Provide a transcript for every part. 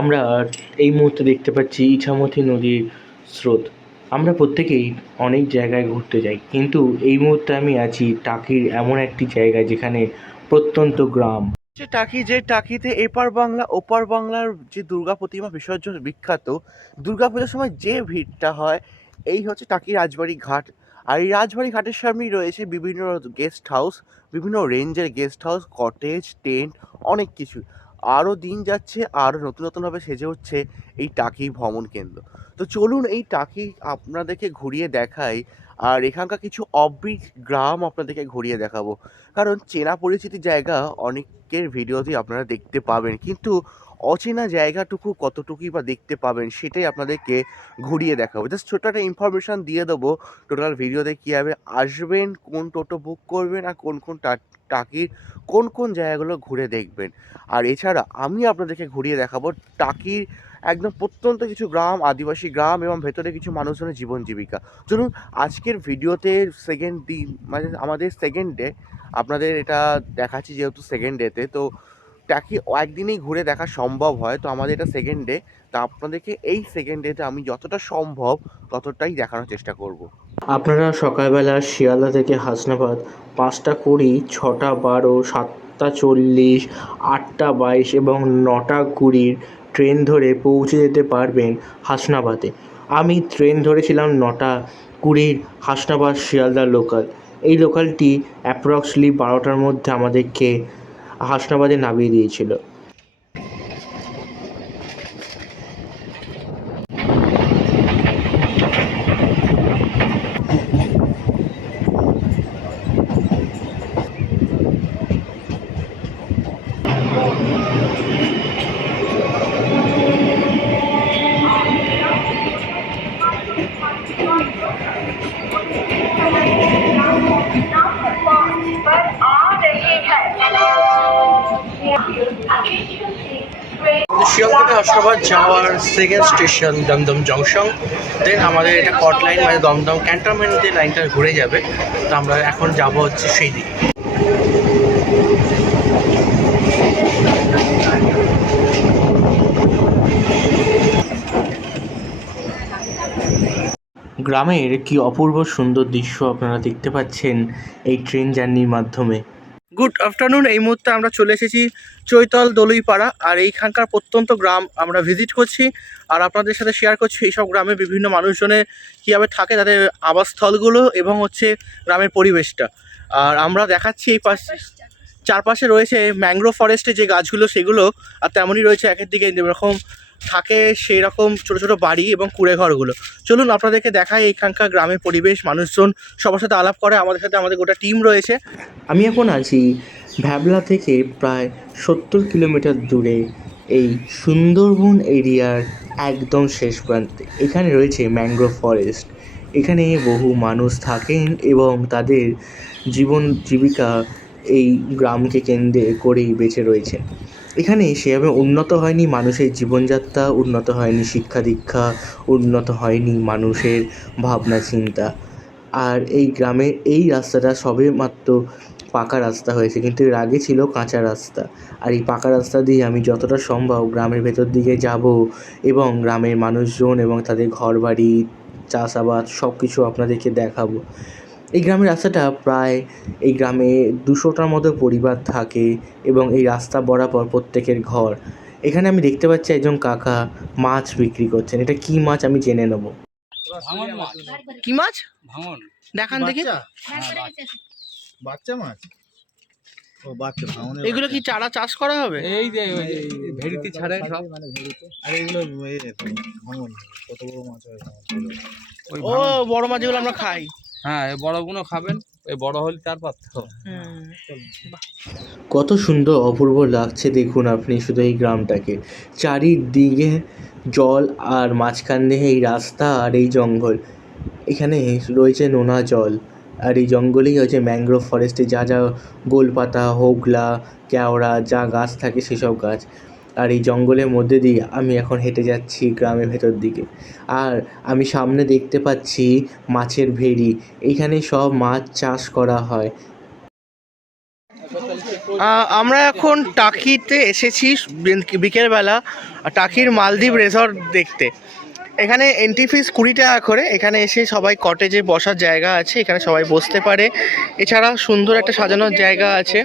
আমরা এই মুহূর্তে দেখতে পাচ্ছি ইছামতি নদীর স্রোত। আমরা প্রত্যেকেই অনেক জায়গায় ঘুরতে যাই, কিন্তু এই মুহূর্তে আমি আছি টাকির এমন একটি জায়গায় যেখানে প্রত্যন্ত গ্রাম। যে টাকি, যে টাকিতে এপার বাংলা, ওপার বাংলার যে দুর্গা প্রতিমা বিসর্জন বিখ্যাত, দুর্গা পুজোর সময় যে ভিড়টা হয়, এই হচ্ছে টাকি রাজবাড়ি ঘাট। আর এই রাজবাড়ি ঘাটের সামনেই রয়েছে বিভিন্ন গেস্ট হাউস বিভিন্ন রেঞ্জের গেস্ট হাউস কটেজ টেন্ট অনেক কিছু। আরও দিন যাচ্ছে আরও নতুন নতুনভাবে সেজে হচ্ছে এই টাকি ভ্রমণ কেন্দ্র। তো চলুন এই টাকি আপনাদেরকে ঘুরিয়ে দেখাই, আর এখানকার কিছু অফবিট গ্রাম আপনাদেরকে ঘুরিয়ে দেখাবো। কারণ চেনা পরিচিতি জায়গা অনেকের ভিডিওতেই আপনারা দেখতে পাবেন। কিন্তু অচেনা জায়গাটুকু কতটুকুই বা দেখতে পাবেন সেটাই আপনাদেরকে ঘুরিয়ে দেখাবো। জাস্ট ছোটো একটা ইনফরমেশান দিয়ে দেবো টোটাল ভিডিওতে কীভাবে আসবেন, কোন টোটো বুক করবেন আর কোন কোন টাকির কোন কোন জায়গাগুলো ঘুরে দেখবেন। আর এছাড়া আমি আপনাদেরকে ঘুরিয়ে দেখাবো টাকির একদম প্রত্যন্ত কিছু গ্রাম, আদিবাসী গ্রাম এবং ভেতরে কিছু মানুষজনের জীবন জীবিকা। চলুন আজকের ভিডিওতে সেকেন্ড দিন মানে আমাদের সেকেন্ড ডে আপনাদের এটা দেখাচ্ছি যেহেতু সেকেন্ড ডেতে তো টাকি একদিনেই ঘুরে দেখা সম্ভব হয়। তো আমাদের এটা সেকেন্ড ডে তা আপনাদেরকে এই সেকেন্ড ডেতে আমি যতটা সম্ভব ততটাই দেখানোর চেষ্টা করব। আপনারা সকালবেলা শিয়ালদা থেকে হাসনাবাদ পাঁচটা কুড়ি, ছটা বারো, সাতটা চল্লিশ, আটটা বাইশ এবং নটা কুড়ির ট্রেন ধরে পৌঁছে যেতে পারবেন হাসনাবাদে। আমি ট্রেন ধরেছিলাম নটা কুড়ির হাসনাবাদ শিয়ালদা লোকাল এই লোকালটি অ্যাপ্রক্সলি বারোটার মধ্যে আমাদেরকে হাসনাবাদে নামিয়ে দিয়েছিল पर आ रही है শিয়ং থেকে যাওয়ার second station Dum Dum junction then আমাদের এটা কট লাইন মানে দমদম ক্যান্টনমেন্ট যে লাইনটা ঘুরে যাবে। তো আমরা এখন যাব হচ্ছে সেই দিকে। গ্রামের কি অপূর্ব সুন্দর দৃশ্য আপনারা দেখতে পাচ্ছেন এই ট্রেন জার্নির মাধ্যমে। গুড আফটারনুন এই মুহূর্তে আমরা চলে এসেছি চৈতল দলুইপাড়া, আর এইখানকার প্রত্যন্ত গ্রাম আমরা ভিজিট করছি, আর আপনাদের সাথে শেয়ার করছি এইসব গ্রামে বিভিন্ন মানুষজনে কীভাবে থাকে, তাদের আবাসস্থলগুলো এবং হচ্ছে গ্রামের পরিবেশটা। আর আমরা দেখাচ্ছি এই পাশ চারপাশে রয়েছে ম্যাংগ্রোভ ফরেস্টে যে গাছগুলো, সেগুলো, আর তেমনই রয়েছে একের দিকে এরকম থাকে সেই রকম ছোটো ছোটো বাড়ি এবং কুড়ে ঘরগুলো। চলুন আপনাদেরকে দেখাই এইখানকার গ্রামের পরিবেশ, মানুষজন সবার সাথে আলাপ করে, আমাদের সাথে আমাদের গোটা টিম রয়েছে। আমি এখন আছি ভ্যাবলা থেকে প্রায় সত্তর কিলোমিটার দূরে এই সুন্দরবন এরিয়ার একদম শেষ প্রান্তে। এখানে রয়েছে ম্যানগ্রোভ ফরেস্ট। এখানে বহু মানুষ থাকেন এবং তাদের জীবন জীবিকা এই গ্রামকে কেন্দ্রে করেই বেঁচে রয়েছে এখানে সেভাবে উন্নত হয়নি মানুষের জীবনযাত্রা, উন্নত হয়নি শিক্ষা দীক্ষা, উন্নত হয়নি মানুষের ভাবনা চিন্তা। আর এই গ্রামের এই রাস্তাটা সবে মাত্র পাকা রাস্তা হয়েছে, কিন্তু এর আগে ছিল কাঁচা রাস্তা। আর এই পাকা রাস্তা দিয়ে আমি যতটা সম্ভব গ্রামের ভেতর দিকে যাব এবং গ্রামের মানুষজন এবং তাদের ঘরবাড়ি, চাষাবাদ সব কিছু আপনাদেরকে দেখাবো। এই গ্রামের রাস্তাটা প্রায় এই গ্রামে দুশোটার মতো পরিবার থাকে এবং এই রাস্তা বরাবর প্রত্যেকের ঘর। এখানে আমি দেখতে পাচ্ছি একজন কাকা মাছ বিক্রি করছেন। এটা কি মাছ আমি জেনে নেব। মাছ। কি মাছ? ভাঙন। দেখান দেখি। বাচ্চা? মাছ? ও বাচ্চা ভাঙনের এগুলো কি চারা চাষ করা হবে? এই যে ভেড়িতে ছাড়ে সব। মানে আর এগুলো ভাঙন কত বড় মাছ হয় ও বড় মাছ যেগুলো আমরা খাই। হ্যাঁ এই বড়গুলো খাবেন, এই বড় হলে তারপর তো কত সুন্দর অপূর্ব লাগছে দেখুন আপনি শুধু এই গ্রামটাকে। চারিদিকে জল আর মাঝখান দিয়ে এই রাস্তা আর এই জঙ্গল। এখানে রয়েছে নোনা জল আর এই জঙ্গলেই হচ্ছে ম্যানগ্রোভ ফরেস্টে যা যা গোলপাতা, হোগলা, কেওড়া যা গাছ থাকে সেসব গাছ। আর এই জঙ্গলের মধ্যে দিয়ে আমি এখন হেঁটে যাচ্ছি গ্রামের ভেতর দিকে। আর আমি সামনে দেখতে পাচ্ছি মাছের ভেড়ি। এইখানে সব মাছ চাষ করা হয়। আমরা এখন টাকিতে এসেছি বিকেলবেলা টাকির মালদ্বীপ রেসর্ট দেখতে। এখানে এন্ট্রি ফিস কুড়ি টাকা করে। এখানে এসে সবাই কটেজে বসার জায়গা আছে। এখানে সবাই বসতে পারে। এছাড়া সুন্দর একটা সাজানোর জায়গা আছে।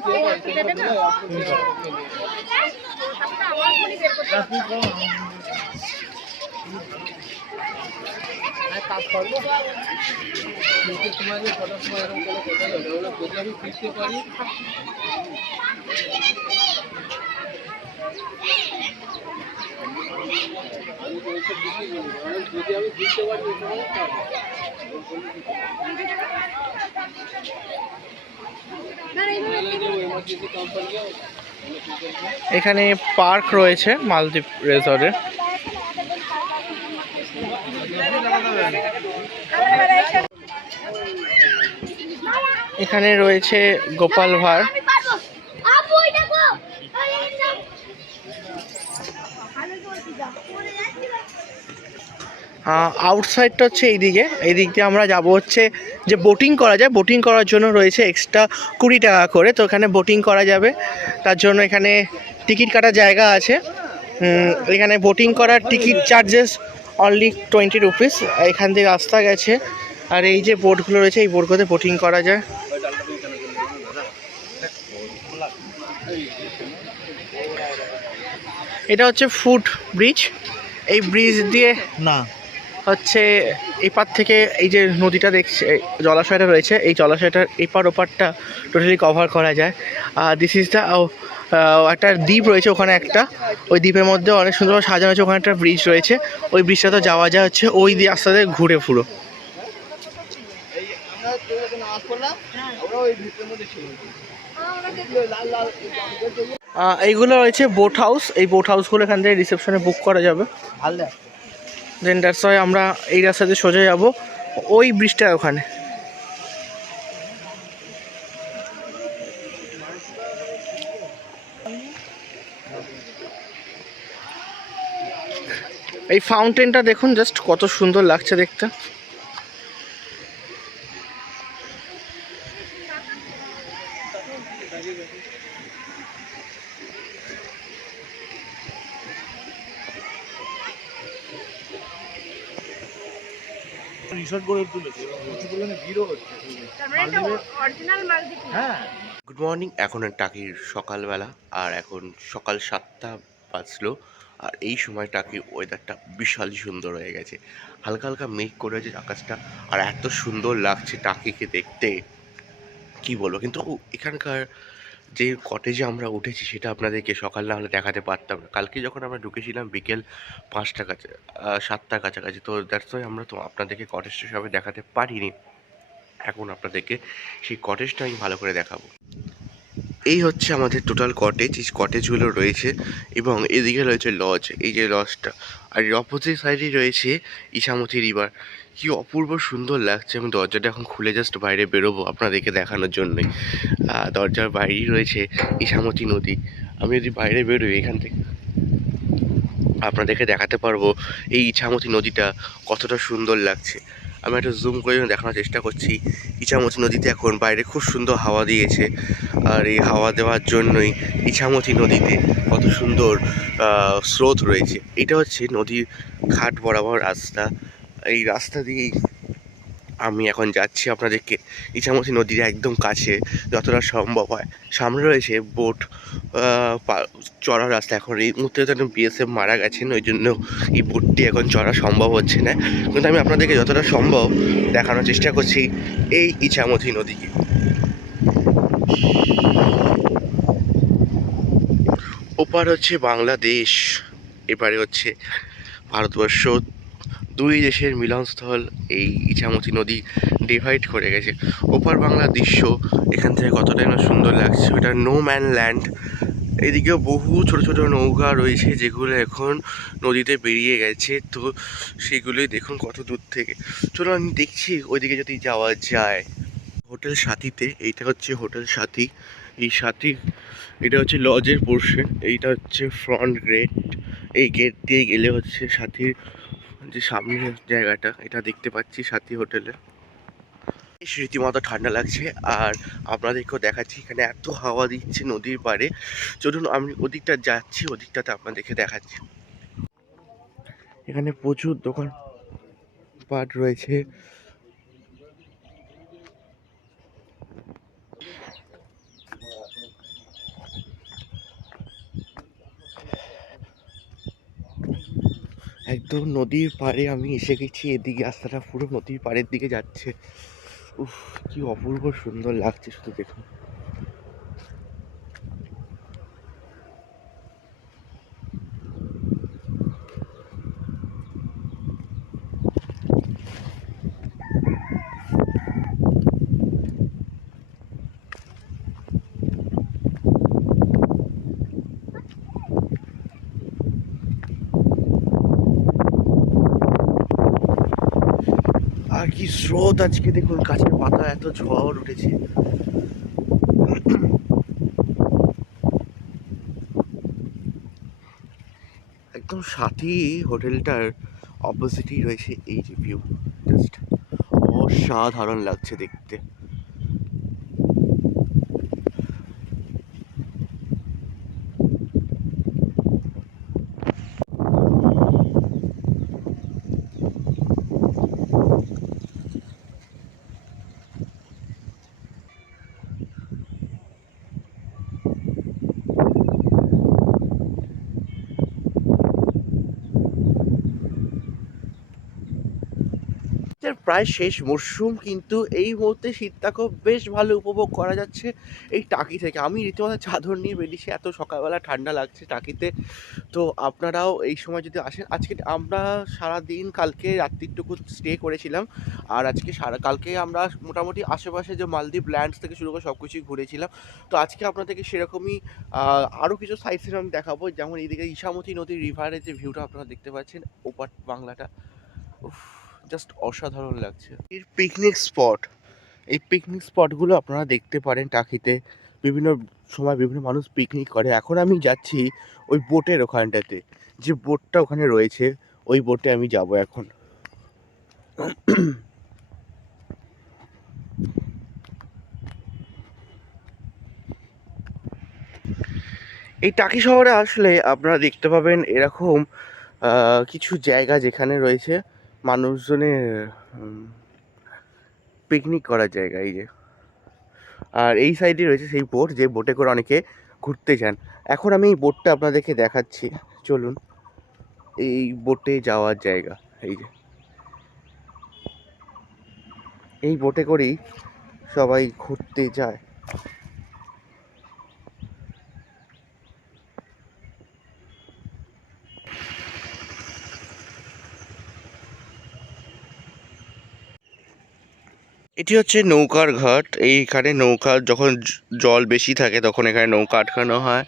কাজ করব তোমার কটার সময় এরকম কোনো কথা যাবে ওগুলো যদি আমি ফিরতে পারি কোম্পানি এখানে পার্ক রয়েছে মালদ্বীপ রেসর্টে। এখানে রয়েছে গোপাল ভাঁড় আমি পারব আপু ওই দেখো ওই দেখো ভালো করছি যা পড়ে যাচ্ছি আউটসাইডটা হচ্ছে এইদিকে। এই দিক দিয়ে আমরা যাব হচ্ছে যে বোটিং করা যায়। বোটিং করার জন্য রয়েছে এক্সট্রা কুড়ি টাকা করে। তো এখানে বোটিং করা যাবে। তার জন্য এখানে টিকিট কাটার জায়গা আছে। এখানে বোটিং করার ticket charges only twenty rupees এখান থেকে রাস্তা গেছে। আর এই যে বোটগুলো রয়েছে, এই বোটগুলোতে বোটিং করা যায়। এটা হচ্ছে ফুট ব্রিজ এই ব্রিজ দিয়ে না। হচ্ছে এপার থেকে এই যে নদীটা দেখছে জলাশয়টা রয়েছে, এই জলাশয়টার এপার ওপারটা টোটালি কভার করা যায়। আর দিস ইজ দ্য একটা দ্বীপ রয়েছে ওখানে একটা। ওই দ্বীপের মধ্যে অনেক সুন্দর সাজানো আছে ওখানে একটা ব্রিজ রয়েছে। ওই ব্রিজটা তো যাওয়া যায় হচ্ছে ওই দিয়ে আস্তে ঘুরে ফুরো। এইগুলো রয়েছে বোট হাউস এই বোট হাউসগুলো এখান থেকে রিসেপশনে বুক করা যাবে। দেন দ্যাটস ওয়াই আমরা এই রাস্তাতে সোজা যাব। ওই ব্রিজটা ওখানে। এই ফাউন্টেনটা দেখুন জাস্ট কত সুন্দর লাগছে দেখতে। রিসর্ট গড়ে তুলেছে প্রচুর পরিমাণে ভিড়ও হচ্ছে। হ্যাঁ। গুড মর্নিং এখন টাকির সকালবেলা আর এখন সকাল সাতটা বাজলো আর এই সময় টাকির ওয়েদারটা বিশালই সুন্দর হয়ে গেছে। হালকা হালকা মেঘ করে আছে আকাশটা আর এত সুন্দর লাগছে টাকিকে দেখতে। কি বলব কিন্তু এখানকার যে কটেজে আমরা উঠেছি সেটা আপনাদেরকে সকাল না হলে দেখাতে পারতাম না। কালকে যখন আমরা ঢুকেছিলাম বিকেল পাঁচটা কাছে সাতটা সাতটার কাছাকাছি, তো দ্যাটস ওয়াই আমরা তো আপনাদেরকে কটেজটা সবাই দেখাতে পারিনি। এখন আপনাদেরকে সেই কটেজটা আমি ভালো করে দেখাবো। এই হচ্ছে আমাদের টোটাল কটেজ এই কটেজগুলো রয়েছে এবং এদিকে রয়েছে লজ এই যে লজটা আর এর অপোজিট সাইডে রয়েছে ইসামতি রিভার কি অপূর্ব সুন্দর লাগছে, আমি দরজাটা এখন খুলে জাস্ট বাইরে বেরোবো আপনাদেরকে দেখানোর জন্যই। দরজার বাইরেই রয়েছে ইসামতি নদী। আমি যদি বাইরে বেরোই, এখান থেকে আপনাদেরকে দেখাতে পারব এই ইছামতি নদীটা কতটা সুন্দর লাগছে। আমি একটা জুম করে দেখানোর চেষ্টা করছি। ইছামতি নদীতে এখন বাইরে খুব সুন্দর হাওয়া দিয়েছে। আর এই হাওয়া দেওয়ার জন্যই ইছামতি নদীতে কত সুন্দর স্রোত রয়েছে। এটা হচ্ছে নদীর ঘাট বরাবর রাস্তা। এই রাস্তা দিয়েই আমি এখন যাচ্ছি আপনাদেরকে ইছামতি নদীর একদম কাছে, যতটা সম্ভব হয়। সামনে রয়েছে বোট চড়ার রাস্তা। এখন এই মুহূর্তে তো বিএসএফ মারা গেছেন, ওই জন্য এই বোটটি এখন চড়া সম্ভব হচ্ছে না। কিন্তু আমি আপনাদেরকে যতটা সম্ভব দেখানোর চেষ্টা করছি এই ইছামতি নদীকে। ওপার হচ্ছে বাংলাদেশ, এপারে হচ্ছে ভারতবর্ষ দুই দেশের মিলনস্থল এই ইছামতি নদী ডিভাইড করে গেছে। ওপার বাংলার দৃশ্য এখান থেকে কতটাই না সুন্দর লাগছে ওটা নো ম্যান ল্যান্ড এদিকেও বহু ছোট ছোট নৌকা রয়েছে যেগুলো এখন নদীতে বেরিয়ে গেছে, তো সেগুলোই দেখুন কত দূর থেকে। চলো আমি দেখছি ওইদিকে যদি যাওয়া যায়। হোটেল সাথীতে, এইটা হচ্ছে হোটেল সাথী। এই সাথী, এটা হচ্ছে লজের পোর্শন এইটা হচ্ছে ফ্রন্ট গেট এই গেট দিয়ে গেলে হচ্ছে সাথীর যে সামনের জায়গাটা, এটা দেখতে পাচ্ছি সাথী হোটেলে। বেশ রীতিমতো ঠান্ডা লাগছে আর আপনাদেরকেও দেখাচ্ছি, এখানে এত হাওয়া দিচ্ছে নদীর পাড়ে। চলুন, আমি ওদিকটা যাচ্ছি, ওদিকটাতে আপনাদেরকে দেখাচ্ছি। এখানে প্রচুর দোকান পাট রয়েছে। একদম নদীর পাড়ে আমি এসে গেছি, এদিকে রাস্তাটা পুরো নদীর পাড়ের দিকে যাচ্ছে। উফ, কি অপূর্ব সুন্দর লাগছে শুধু দেখুন। কি স্রোত আজকে দেখুন, গাছের পাতা এত ঝড় উঠেছে। একদম সাথী হোটেলটার অপোজিটই রয়েছে এই যে ভিউ জাস্ট অসাধারণ লাগছে দেখতে। প্রায় শেষ মরশুম কিন্তু এই মুহূর্তে শীতটাকেও বেশ ভালো উপভোগ করা যাচ্ছে এই টাকি থেকে। আমি রীতিমতো চাদর নিয়ে বেরিয়েছি, এত সকালবেলা ঠান্ডা লাগছে টাকিতে। তো আপনারাও এই সময় যদি আসেন, আজকে আমরা সারা দিন কালকে রাত্রিটুকু স্টে করেছিলাম। আর আজকে সারা, কালকে আমরা মোটামুটি আশেপাশে যে মালদ্বীপ ল্যান্ডস থেকে শুরু করে সব কিছুই ঘুরেছিলাম। তো আজকে আপনাদেরকে সেরকমই আরও কিছু সাইট সিন আমি দেখাবো। যেমন এইদিকে ইসামতি নদীর রিভারের যে ভিউটা আপনারা দেখতে পাচ্ছেন, ওপার বাংলাটা। উফ। জাস্ট অসাধারণ লাগছে। এর পিকনিক স্পট এই পিকনিক স্পটগুলো আপনারা দেখতে পারেন টাকিতে বিভিন্ন সময় বিভিন্ন মানুষ পিকনিক করে। এখন আমি যাচ্ছি ওই বোটের ওখানটাতে। যে বোটটা ওখানে রয়েছে, ওই বোটে আমি যাব এখন। এই টাকি শহরে আসলে আপনারা দেখতে পাবেন এরকম কিছু জায়গা যেখানে রয়েছে। মানুষজনের পিকনিক করার জায়গা এই যে। আর এই সাইডে রয়েছে সেই বোট যে বোটে করে অনেকে ঘুরতে যান। এখন আমি এই বোটটা আপনাদেরকে দেখাচ্ছি। চলুন, এই বোটে যাওয়ার জায়গা, এই যে। এই বোটে করেই সবাই ঘুরতে যায়। এটি হচ্ছে নৌকার ঘাট। এইখানে নৌকা যখন জল বেশি থাকে তখন এখানে নৌকা আটকানো হয়।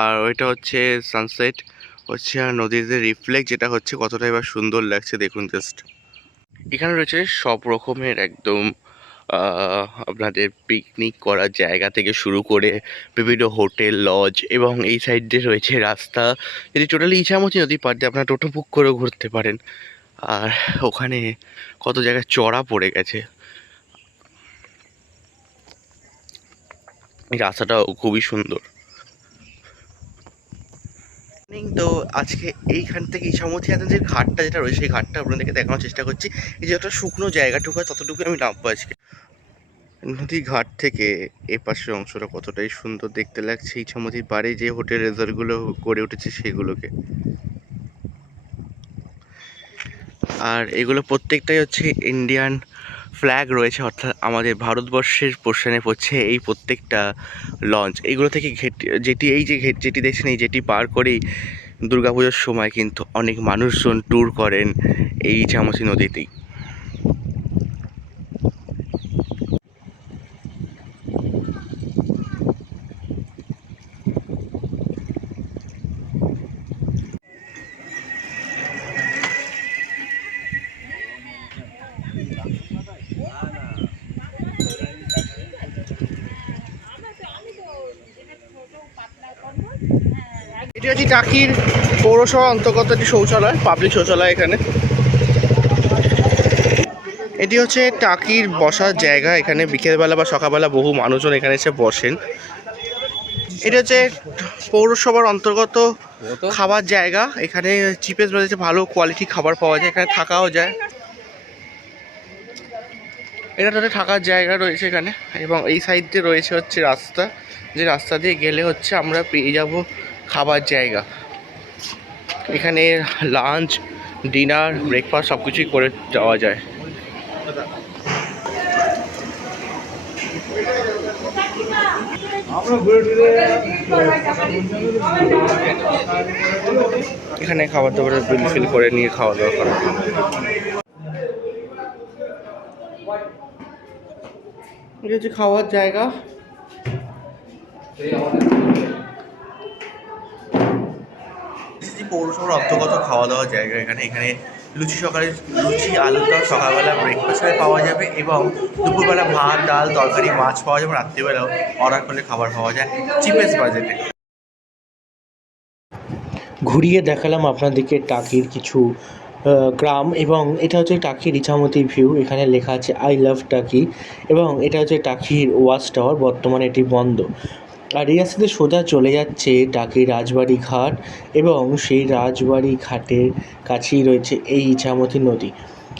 আর ওইটা হচ্ছে সানসেট হচ্ছে আর নদীতে রিফ্লেক্ট যেটা হচ্ছে কতটা এবার সুন্দর লাগছে দেখুন জাস্ট এখানে রয়েছে সব রকমের একদম আপনাদের পিকনিক করার জায়গা থেকে শুরু করে বিভিন্ন হোটেল লজ এবং এই সাইড রয়েছে রাস্তা। যদি টোটালি ইছামতি নদী পার দিয়ে আপনারা টোটো বুক করেও ঘুরতে পারেন। আর ওখানে কত জায়গায় চড়া পড়ে গেছে। এই রাস্তাটাও খুবই সুন্দর। তো আজকে এইখান থেকে ইছামতি যে ঘাটটা যেটা রয়েছে সেই ঘাটটা আপনাদেরকে দেখানোর চেষ্টা করছি। এই যে একটা শুকনো জায়গাটুকু আছে, ততটুকু আমি নামবো আজকে। নদী ঘাট থেকে এ পাশের অংশটা কতটাই সুন্দর দেখতে লাগছে ইছামতির পাড়ে যে হোটেল রেজর্টগুলো গড়ে উঠেছে সেগুলোকে। আর এগুলো প্রত্যেকটাই হচ্ছে ইন্ডিয়ান ফ্ল্যাগ রয়েছে, অর্থাৎ আমাদের ভারতবর্ষের পোর্শনে পড়ছে এই প্রত্যেকটা লঞ্চ এইগুলো থেকে ঘেট যেটি এই যে ঘেট যেটি দেখছেন, এই যেটি পার করেই দুর্গাপুজোর সময় কিন্তু অনেক মানুষজন ট্যুর করেন এই চামচি নদীতেই। টাকির পৌরসভা অন্তর্গত একটি শৌচালয় পাবলিক শৌচালয় এখানে। এটি হচ্ছে টাকির বসার জায়গা। এখানে বিকেলবেলা বা সকালবেলা বহু মানুষজন এখানে এসে বসেন। এটা হচ্ছে পৌরসভার অন্তর্গত খাবার জায়গা। এখানে চিপেস রয়েছে ভালো কোয়ালিটি খাবার পাওয়া যায়। এখানে থাকাও যায়। এটা তো একটা থাকার জায়গা রয়েছে এখানে। এবং এই সাইড রয়েছে হচ্ছে রাস্তা। যে রাস্তা দিয়ে গেলে হচ্ছে আমরা পেয়ে যাব খাবার জায়গা। এখানে লাঞ্চ ডিনার ব্রেকফাস্ট সব কিছুই করে যাওয়া যায়। এখানে খাবার দাবার বিল ফিল করে নিয়ে খাওয়া দাওয়া করা। হচ্ছে খাওয়ার জায়গা। পৌরসভার অন্তর্গত খাওয়া দাওয়ার জায়গা এখানে। এখানে লুচি সকালে, লুচি, আলুর দম সকালবেলা ব্রেকফাস্টে পাওয়া যাবে এবং দুপুরবেলা ভাত, ডাল, তরকারি, মাছ পাওয়া যাবে, রাত্রিবেলাও অর্ডার করলে খাবার পাওয়া যায় চিপেস্ট বাজেটে ঘুরিয়ে দেখালাম আপনাদেরকে টাকির কিছু গ্রাম এবং এটা হচ্ছে টাকির ইছামতি ভিউ এখানে লেখা আছে আই লাভ টাকি এবং এটা হচ্ছে টাকির ওয়াচ টাওয়ার বর্তমানে এটি বন্ধ। আর এই রাস্তাতে সোজা চলে যাচ্ছে ডাকে রাজবাড়ি ঘাট এবং সেই রাজবাড়ি ঘাটের কাছেই রয়েছে এই ইছামতি নদী।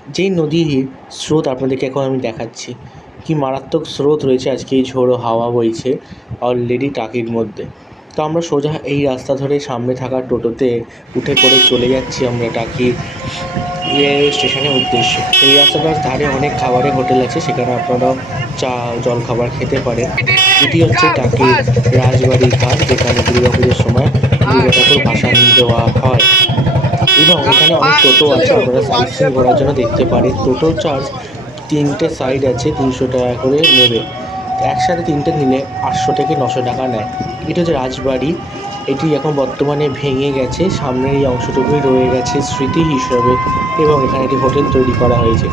যেই নদীর স্রোত আপনাদেরকে এখন আমি দেখাচ্ছি। কি মারাত্মক স্রোত রয়েছে আজকে এই ঝোড়ো হাওয়া বইছে অলরেডি টাকির মধ্যে। তো আমরা সোজা এই রাস্তা ধরে সামনে থাকা টোটোতে উঠে করে চলে যাচ্ছি আমরা টাকি রেলওয়ে স্টেশনের উদ্দেশ্যে। এই রাস্তাটার ধারে অনেক খাবারের হোটেল আছে, সেখানে আপনারা চা জল খাবার খেতে পারেন। এটি হচ্ছে টাকি রাজবাড়ি ঘাট, যেখানে দুর্গাপুজোর সময় দুর্গা ভাসান দেওয়া হয়। এবং এখানে অনেক টোটো আছে, আপনারা সাইড সিন ঘোরার জন্য দেখতে পারেন। টোটো চার্জ তিনটে সাইড আছে, তিনশো টাকা করে নেবে। একসাথে তিনটে নিলে আটশো থেকে নশো টাকা নেয়। এটা হচ্ছে রাজবাড়ি। এটি এখন বর্তমানে ভেঙে গেছে। সামনের এই অংশটুকুই রয়ে গেছে স্মৃতি হিসাবে এবং এখানে একটি হোটেল তৈরি করা হয়েছে।